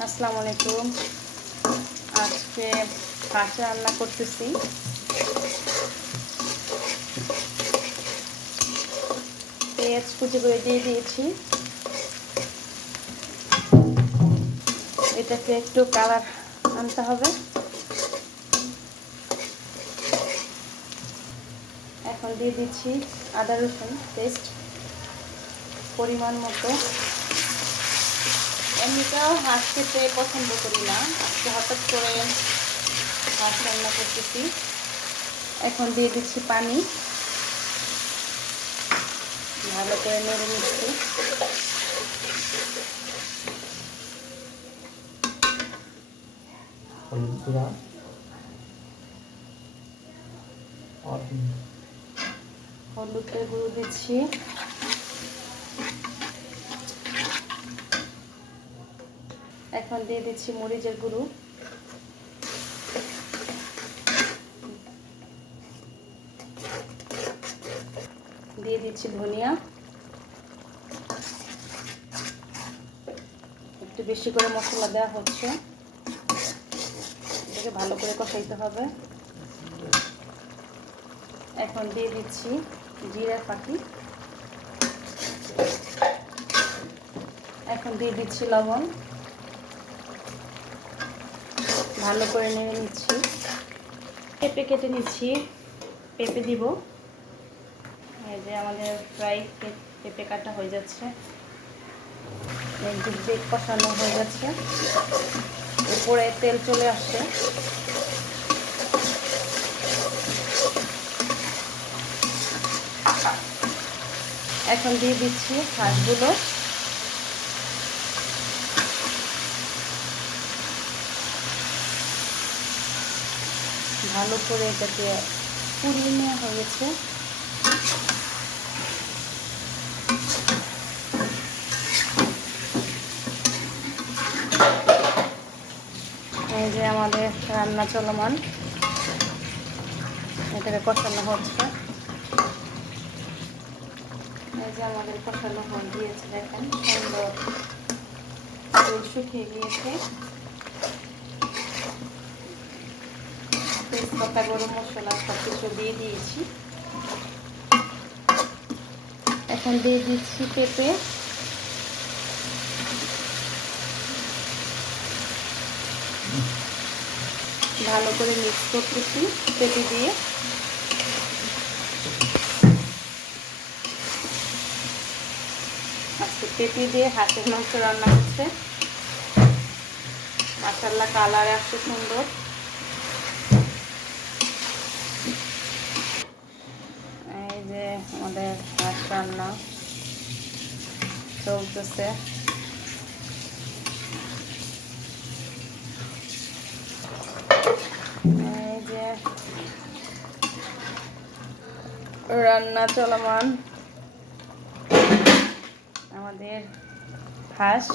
আসসালামু আলাইকুম। আজকে হাঁস রান্না করতেছি। পেঁয়াজ কুচি করে দিয়ে দিয়েছি। এটাকে একটু কালার আনতে হবে। এখন দিয়ে দিচ্ছি আদা রসুন পেস্ট পরিমাণ মতো। এমনিতেও হাঁস খেতে পছন্দ করি না। আজকে হঠাৎ করে হাঁস রান্না করতেছি। এখন দিয়ে দিচ্ছি পানি। ভালো করে নেড়ে নিচ্ছি। হলুদ গুঁড়া হলুদের গুঁড়ো দিচ্ছি। এখন দিয়ে দিচ্ছি মরিচের গুঁড়ো। দিয়ে দিচ্ছি ধনিয়া। একটু বেশি করে মশলা দেওয়া হচ্ছে। এটাকে ভালো করে কষাইতে হবে। এখন দিয়ে দিচ্ছি জিরার পাখি এখন দিয়ে দিচ্ছি লবণ। ভালো করে নেড়ে নিচ্ছি। পেঁপে কেটে নিচ্ছি। পেঁপে দিব। এই যে আমাদের প্রায় পেঁপে কাটা হয়ে যাচ্ছে। কষানো হয়ে যাচ্ছে। উপরে তেল চলে আসছে। এখন দিয়ে দিচ্ছি হাঁসগুলো। ভালো করে এটাকে পুড়িয়ে নেওয়া হয়েছে। এই যে আমাদের রান্না চলমান। এটাকে কষানো হচ্ছে। এই যে আমাদের কষানো হয়ে গিয়েছে, দেখেন, সুন্দর। শুকিয়ে গিয়েছে। তেজপাতা গরম মশলা সব কিছু দিয়ে দিয়েছি। এখন দিয়ে দিচ্ছি পেঁপে। ভালো করে মিক্স করতেছি পেঁপে দিয়ে। আজকে পেঁপে দিয়ে হাঁসের মাংস রান্না হচ্ছে। মাসাল্লা কালার আসছে সুন্দর। যে আমাদের হাঁস রান্না চলতেছে। এই যে রান্না চলমান। আমাদের হাঁস